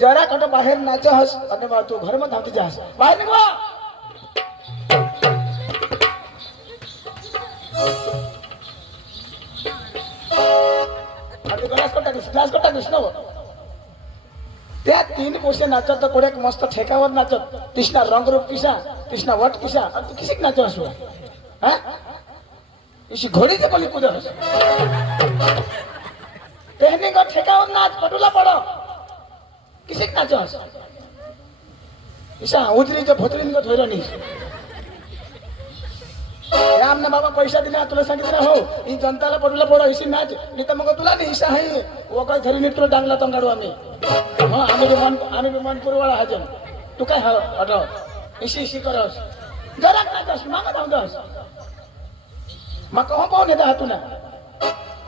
जरा कट बाहेर नाचस અને તું ઘરમાં થાકી જાસ બહાર નીકળો आधी क्लास करता कृष्ण त्या तीन पोसे नाचत तर कोड्याक मस्त ठेकावर नाचत तिसना रंगरूप किसा तिसना वट किसा आणि तू किसिक नाचस हा इसी घोड़ी से पली कूदस कहने का ठेकावर नाच पटुला पड़ो किसिक नाचस इसा उतरी जो भोतरी को थोइलो नहीं आमने बाबा पैसा दिला तुला सांगितलं हो ही जनताला पडूला पडो इसी नाच नाही तर मग तुला नाही इसा आहे वो काय घरी निटलो डांगला तंगाडू आम्ही हा आम्ही विमान पुरवाळा हाजन तू काय हटो इसी करस जरा नाचस मागा धावदस मग कोण पाहून येता हातूना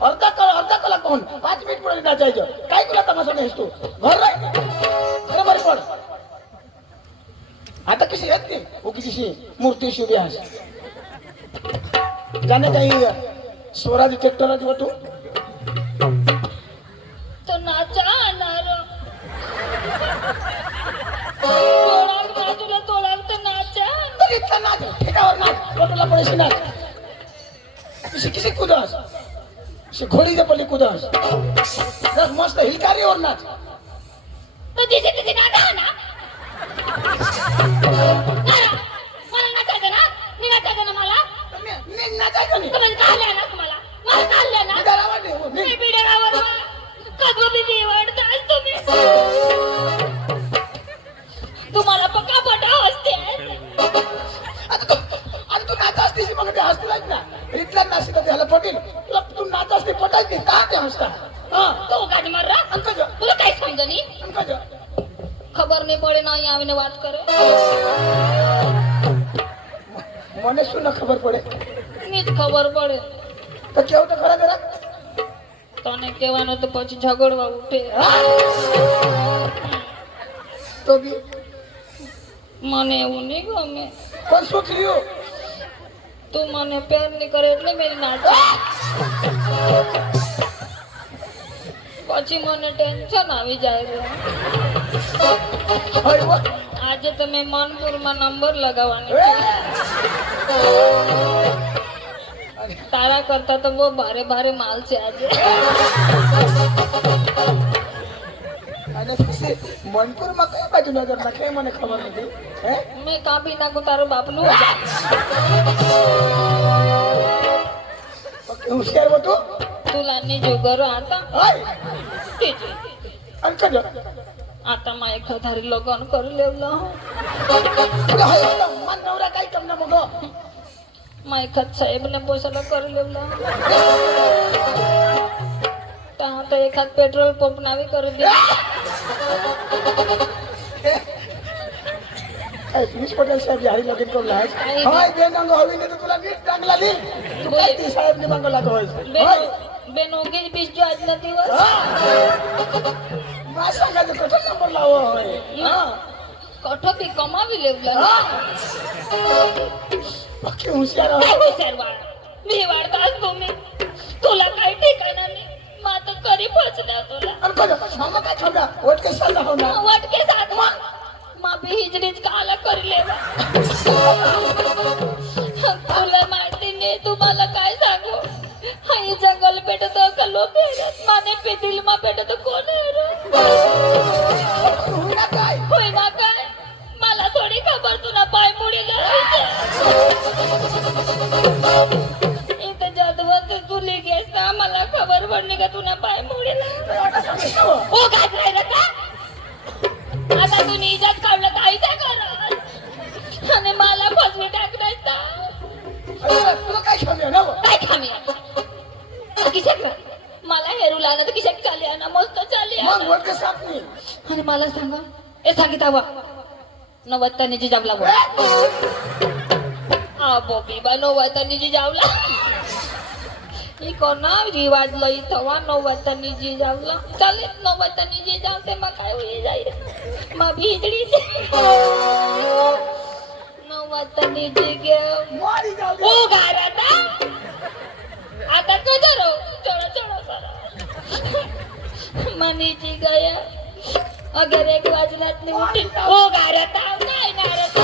अर्धा कला कोण 5 मिनिट पुढे नाचायचं काय तुला तमाशा नाहीस तू घर राह बरोबर पड आता कशी येत नाही वो किसी मूर्ती शिवी आहे जाने काही स्वराज ट्रॅक्टराची वाटू तो नाचा नारो तोडाक बाजूला तोडाक तर नाचा इथला नाच ठेकावर नाच वाटूला पैसे नाच किसी कुदास घोड़ी से पली कुदास बस मस्त हिलकारीवर नाच तो दिसे नाचा ना मला नाचायचं ना मी नाचायचं ना मला नाचायचं नाही तुम्हाला काढल्या ना तुम्हाला मला काढल्या ना बिडारावर मी बिडारावर कधू बी निवडताच तुम्ही तुम्हाला पक्का पटा असते आणि तू नाच असतेस मग ते हसते ना इथला नाच तर त्याला पटेल तुला तू नाच असते पटायचे का ते हसता हा तो गाडी मार अंकज तुला काय समजणी अंकज खबर नहीं पड़े ना आवीने बात करे મને શું ન ખબર પડે ની ખબર પડે તો કેવું તો ખરા જરા તને કહેવાનો તો પછી ઝઘડવા ઉઠે તો બી મને એવું નહીં ગમે પણ શું થયું તું મને પ્યાર નહીં કરે એટલે મેરી નાચ પછી મને ટેન્શન આવી જાય છે આજે તમે માનપુરમાં નંબર લગાવવાની છે તારા કરતા તો બહુ ભારે ભારે માલ છે આજે અને પછી મનપુરમાં કઈ બાજુ નજર નાખે મને ખબર નથી હે મેં કાપી નાખું તારું બાપનું હોશિયાર હતું तुलानी जो घर आता अंकज आता मा एक धारी लगन कर लेवला मन नवरा काय कम ना मग मा एक साहेब ने पोसाला कर लेवला तहा तो एक पेट्रोल पंप नावी करू दे प्लीज पटेल साहेब यारी लगीन करू लाज हाय बे नंग हवी ने तो तुला नीट टांगला ली तू काय ती साहेब ने मांगो लागो हाय बेनोगे बीच जो आज ना दिवस मा सांगा तो कठोर नंबर लावो होय हां कठो भी कमावी लेवला बाकी होशियार हो मी वाढताच तुम्ही तुला काय ठिकाणा नाही मा तो करी पोचल्या तुला अंकज मामा काय थांबा वट के साला हो ना वट के साथ मा भी हिजरीच काला कर लेवा तुला माहिती नाही तुम्हाला काय सांगू हाई जंगल पेटत का लोक माने पेदिल मा पेटत कोण होय ना काय मला थोडी खबर तुला पाय मुडीला इथं जादवत तुली गेस ना मला खबर पडली का तुला पाय मुडीला ओ काय राहिलं का आता तू निजात काढलं काय त्या करत आणि मला फसवी टाकण्याचा तुला काय खामी ना काय खामी किशक मला हेरू लागलं तर किशक चालली ना मस्त चालली मग वट के साथ नाही आणि मला सांगा ए सांगिता बा नवत्तानी जी जावला बा आ बोबी बा नवत्तानी जी जावला ही कोणा रिवाज लई तवा नवत्तानी जी जावला चालेल नवत्तानी जी जावते मग काय होई जाईल मग भीजडी नवत्तानी जी गे मारी जाऊ ओ गाराता आता कजरो चलो चलो सर मनीजी गया अगर एक वाजण्यात उठी ओ गारत नाही नारत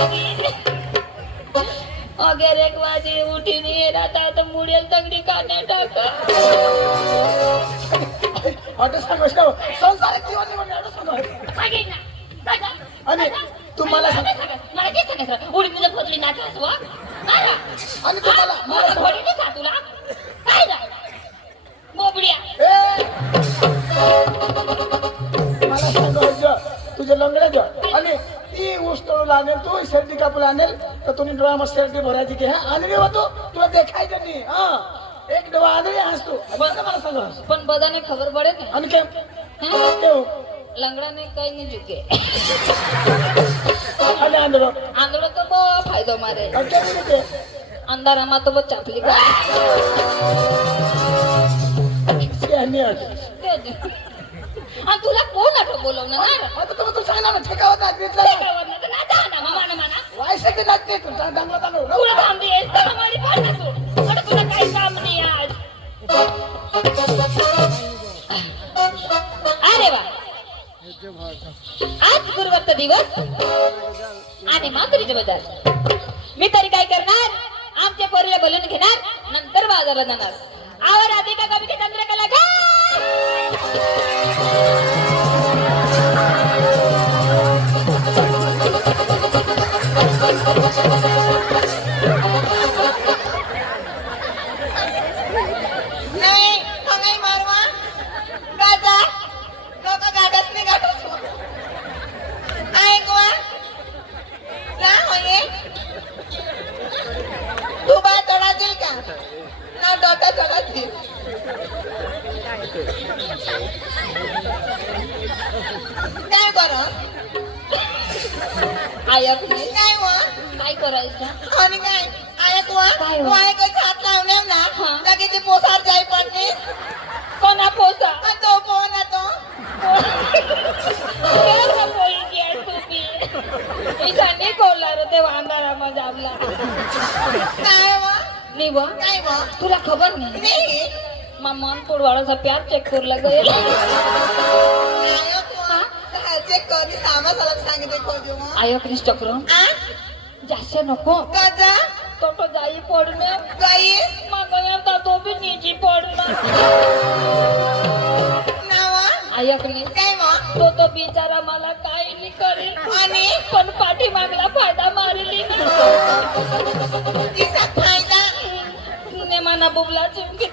अगर एक वाजे उठीने येणार आता मुडेल तंगडी काढण्या टाका आता सांग संसारिक जीवन निवडणे आता सांग आणि तुम्हाला मला ते सांगायचं उडी तुझं पोचली नाचास वा आणि तुम्हाला मला थोडी नाही का तुला काय झालं बोबड्या मला सांग तुझे लंगडे आणि ती ऊस तोडू आणेल तू शेरडी कापूला आणेल तर तुम्ही डोळ्यामध्ये शेरडी भरायची की हा आंधळी होतो तुला देखायचं नाही हा एक डोळा आंधळी हसतो मला सांग पण बधाने खबर पडे ना आणि काय लंगडाने काही नाही झुके आणि आंधळ आंधळ तो बो फायदो मारे अंधारामा तो बो चापली का आणि तुला कोण आठव बोलवणं ना आता तुम्ही तू सांगा ना ठेकावत नाही घेतला वायसाठी लागते चांगला चांगला तुला काम देस तर हमारी पाठ तू आता तुला काही काम नाही आज अरे वा आज गुरुवारचा दिवस आणि मातुरीचे बाजार मी तरी काय करणार आमच्या पोरीला बोलून घेणार नंतर बाजारला जाणार आवर आधी का कमी चंद्रकला का नाही अंगाई मारवा गाजा लोक गाडस नाही गाडस ऐकवा ना होये तू बा चढातील का ना डोका चढातील काय कर आयक काय व काय करायचं आणि काय ऐकवा काय व? वायकच हात लावले ना हा. लगे ते पोसार जाई पडली कोणा पोसा तो कोण तो केवढं पोळी आहे तुम्ही ईशानी कोल्हार ते वांदारामा जाबला काय व निव काय व तुला खबर नाही नाही मन पोडवाळाचा प्यार चेक करला गए चेक करी सामा सलग सांगितले खोजू मग आयक चक्र आ जास्त नको गजा तो तो जाई पडणे गाई मग येता तो बी निजी पडणं नावा आयक काय मग तो बिचारा मला काही नाही करे आणि पण पाठी मागला फायदा मारली तिचा फायदा ने मना बुबला चिमकी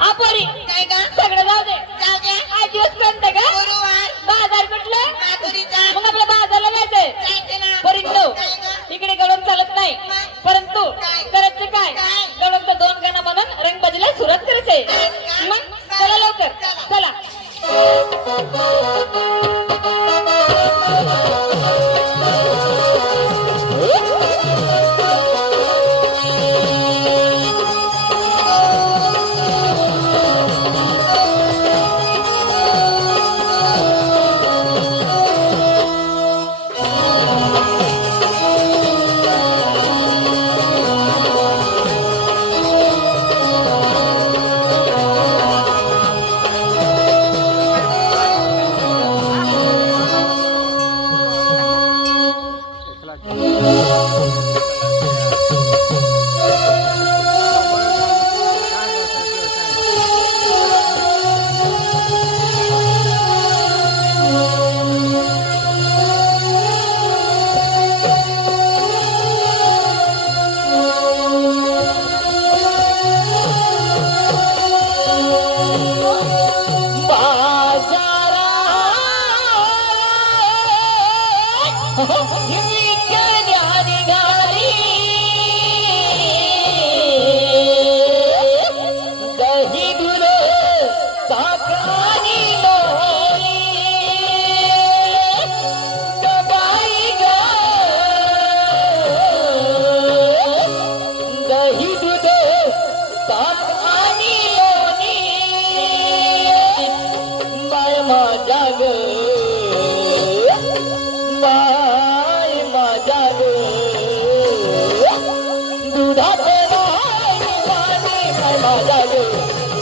आपोरी काय का सगळं जाऊ दे जाऊ दे आज दिवस कोणते का गुरुवार बाजार कुठलं माधुरीचा मग आपल्या बाजारला जायचंय जायचे ना परंतु काय का इकडे गळून चालत नाही परंतु करायचं काय गळूनचं दोन गाणं म्हणून रंगबाजीला सुरुवात करायचंय मग चला लवकर चला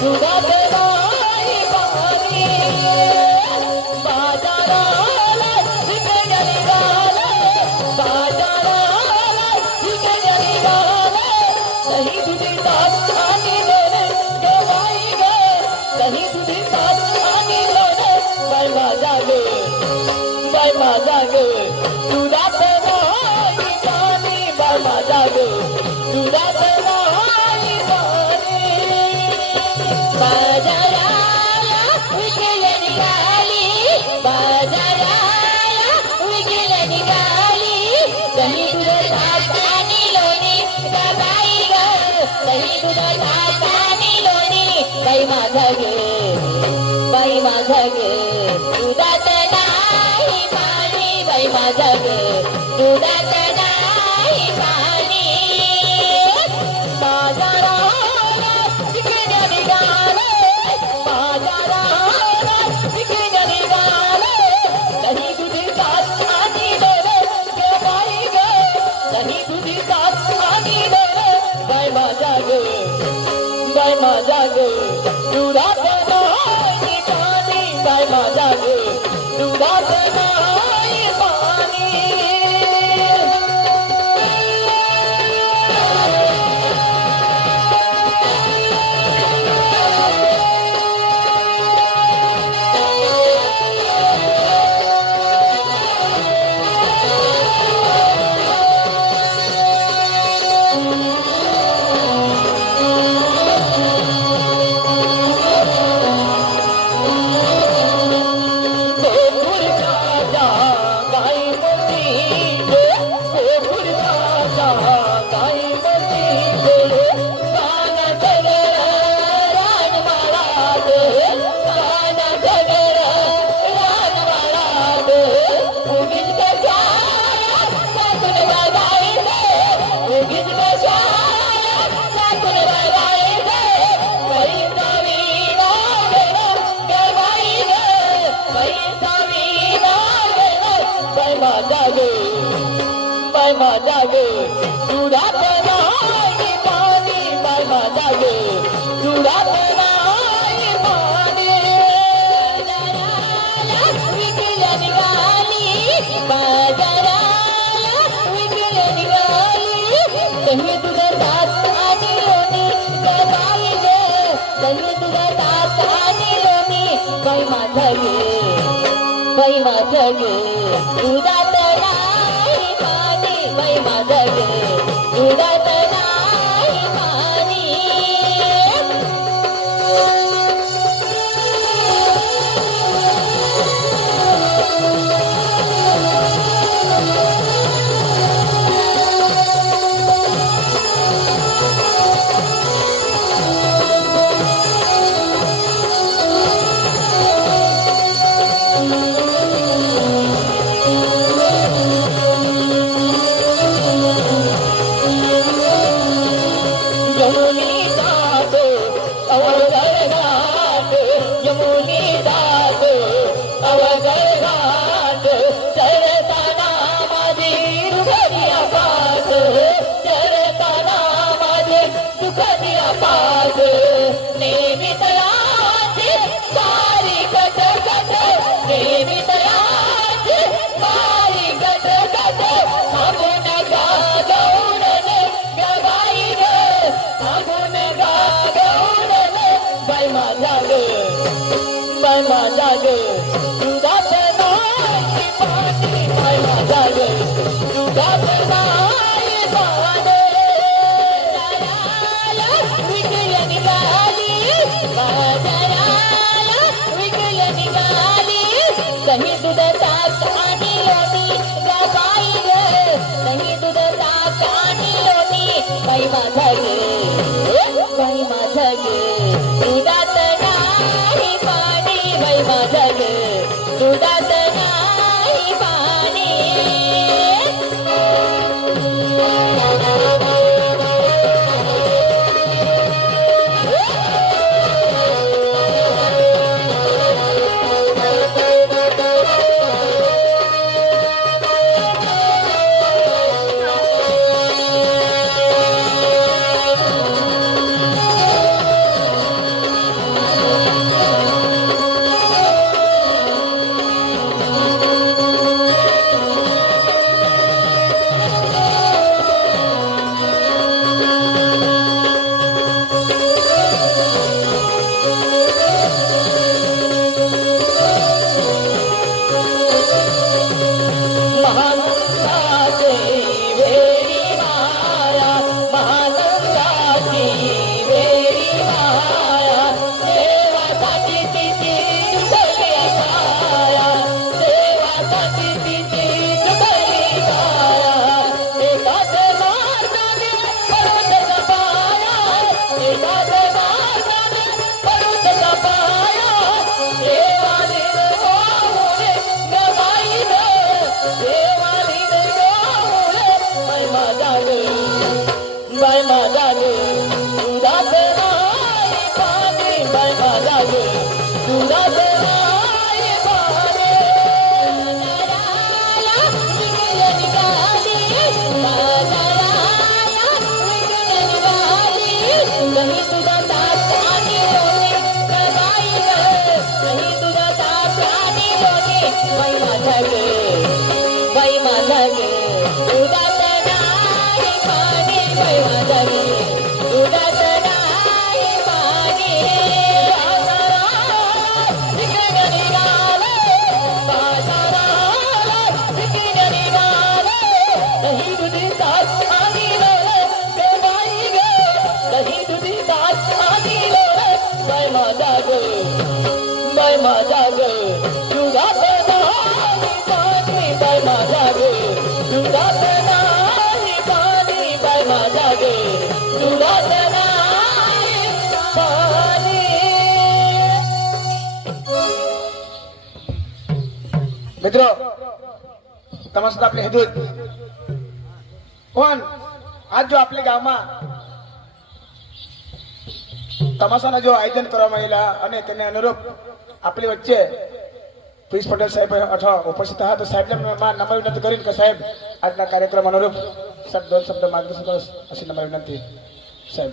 दुधात नाही माझा ग दुधात नाही पाणी बाय माझा ग दुधात नाही पाणी बाजाराला विकेल निघाली बाजाराला विकेल निघाली दही दूध ताक आणि लोणी ग बाई ग दही दूध ताक आणि लोणी बाई माझा ग बाई माझा ग दुधात नाही पाणी बाई माझा ग दुधात नाही पाणी बाजाराला विकण्या निघाले बाजाराला विकण्या निघाले दही दुधी ताक आणि लोणी ग बाई ग दही दुधी ताक आणि लोणी बाय माझा ग बाय माझा ग दुधात नाही पाणी बाय माझा ग दुधात नाही पाणी बाय माझा ग दुधात नाही पाणी बाय माझा ग दुधात नाही पाणी विकेल निघाली बाजाराला विकेल निघाली दही दूध ताक आणि लोणी ग बाई ग दही दूध ताक आणि लोणी बाई माझा ग बाई माझा ग दुधात नाही पाणी बाई माझा ग दुधात नाही पाणी यमुनी दाद अवघड घाट यमुनी दाद अवघड घाट चरताना माझी दुखदिया पाठ चरताना माझी दुखदिया पाठ नेहमी तयाची सारी कट कट नेहमी तयाची सारी कट कट आपण गाऊन ग बाई ग आपण गाऊन बाय माझा ग बाय माझा ग दुधात नाही पाणी बाय माझा ग दुधात नाही पाणी बाजाराला विकेल निघाली बाजाराला विकेल निघाली दही दूध ताक आणि लोणी ग बाई ग दही दूध ताक आणि लोणी बाई माझा ग बाई माझा ग दुधात नाही पाणी बाई माझा ग दुधात नाही पाणी ग दुधात नाही पाणी बाय माझा ग दुधात नाही पाणी बाय माझा ग दुधात नाही पाणी. मित्र तमाशा आपले हेदूत पण आज जो आपल्या गावमा तमाशानं जो आयोजन કરવા માંગેલા અને તેને અનુરૂપ આપણી વચ્ચે પ્રિન્સ પટેલ સાહેબ અઠવા ઉપસ્થિત હતા. તો સાહેબને નમ્ર વિનંતી કરીને કે સાહેબ આજના કાર્યક્રમ અનુરૂપ दोन शब्द मार्गदर्शन કરો अशी नम्र विनंती साहेब.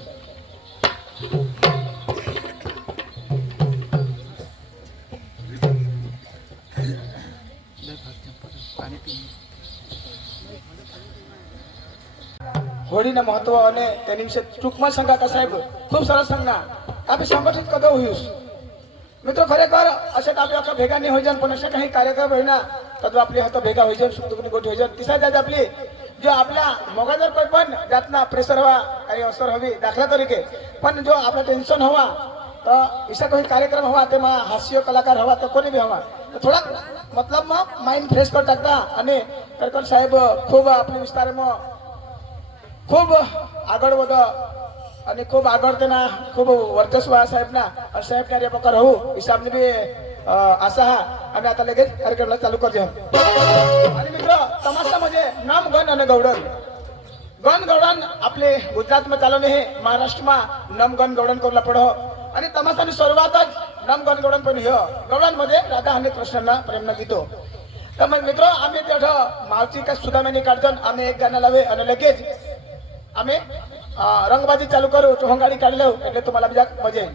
होळीनं महत्व અને તેની વિશે ટૂંકમાં શંકા का साहेब खूप सरळ सांगना આપણે સંગઠિત કદો હોઈશ મિત્રો ખરેખર અશે આપણે આખા ભેગા નહીં હોઈ જાય પણ અશે काही कार्यक्रम હોય ना કદો आपली हात ભેગા હોઈ જાય सुखदुखनी गोष्टी होई જાય तिसरा जात आपली जो आपला मोगा जर कोई पण जातना प्रेशर हवा काही अवसर हवी दाखला तरीके पण जो आपला टेन्शन हवा तो ऐसा कोई कार्यक्रम हवा तेमा हास्य कलाकार हवा तो कोणी बी हवा तो थोड़ा मतलब માં माइंड फ्रेश कर टाकता અને કરકર સાહેબ ખૂબ આપણી વિસ્તારમાં खूप આગળ વધો અને ખૂબ આગળ તેના ખૂબ વર્ચસ્વ આ સાહેબના અને સાહેબ કાર્ય પ્રકાર રહું હિસાબની બી आशा हा आम्ही आता लगेच कार्यक्रमाला चालू करतो. आणि मित्र तमाशा म्हणजे नाम गण आणि गौडन गण गौडन आपले गुजरातમાં चालवणे हे महाराष्ट्रमा नाम गण गौडन करूला पडो आणि तमाशाની सुरुवातच नाम गण गौडन पण हे गौडांमध्ये राधा आणि कृष्णांना प्रेमना गीतो. तर मग मित्र आम्ही तेवढं मावची का सुदामेनी काढतो आम्ही एक गाणं लावे आणि लगेच आम्ही रंगबाजी चालू करू चोहंगाडी काढलो એટલે तुम्हाला બીજા मजा येईल.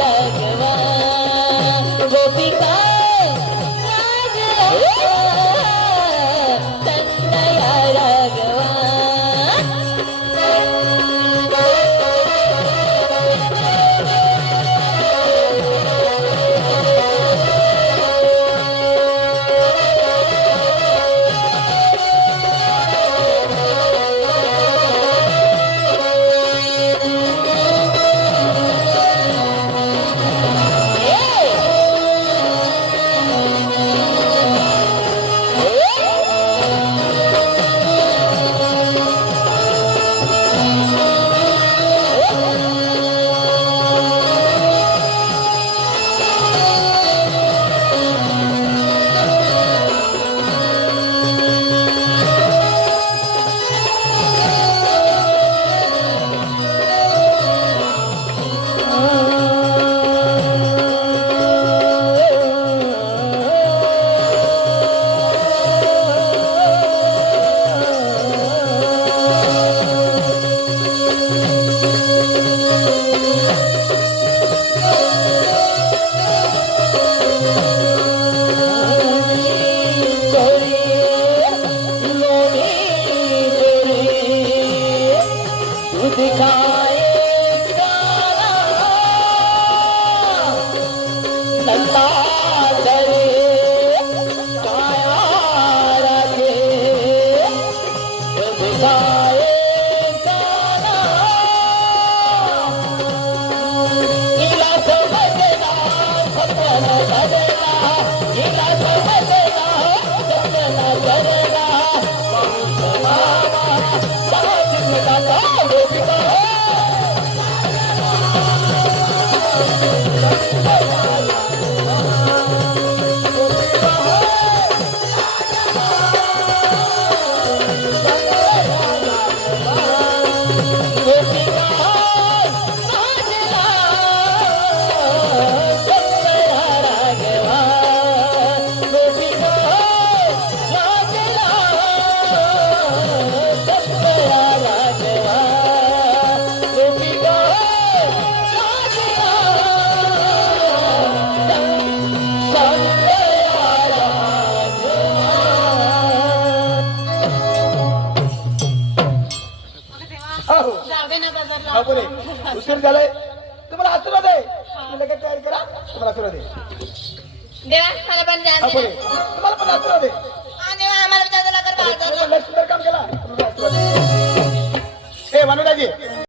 राघवा गोपिका तन्मया राघवा हो जाऊ दे ना बाजारला. नको रे उशीर झालाय तुम्हाला आशीर्वाद आहे तुम्ही लगेच तयारी करा तुम्हाला आशीर्वाद आहे देवा मला पण ध्यान नको दे रे तुम्हाला पण आशीर्वाद आहे हा देवा आम्हाला पण जायला कर बाजारला. तुम्ही लय सुंदर काम केला तुम्हाला आशीर्वाद आहे. ए मानुदाजी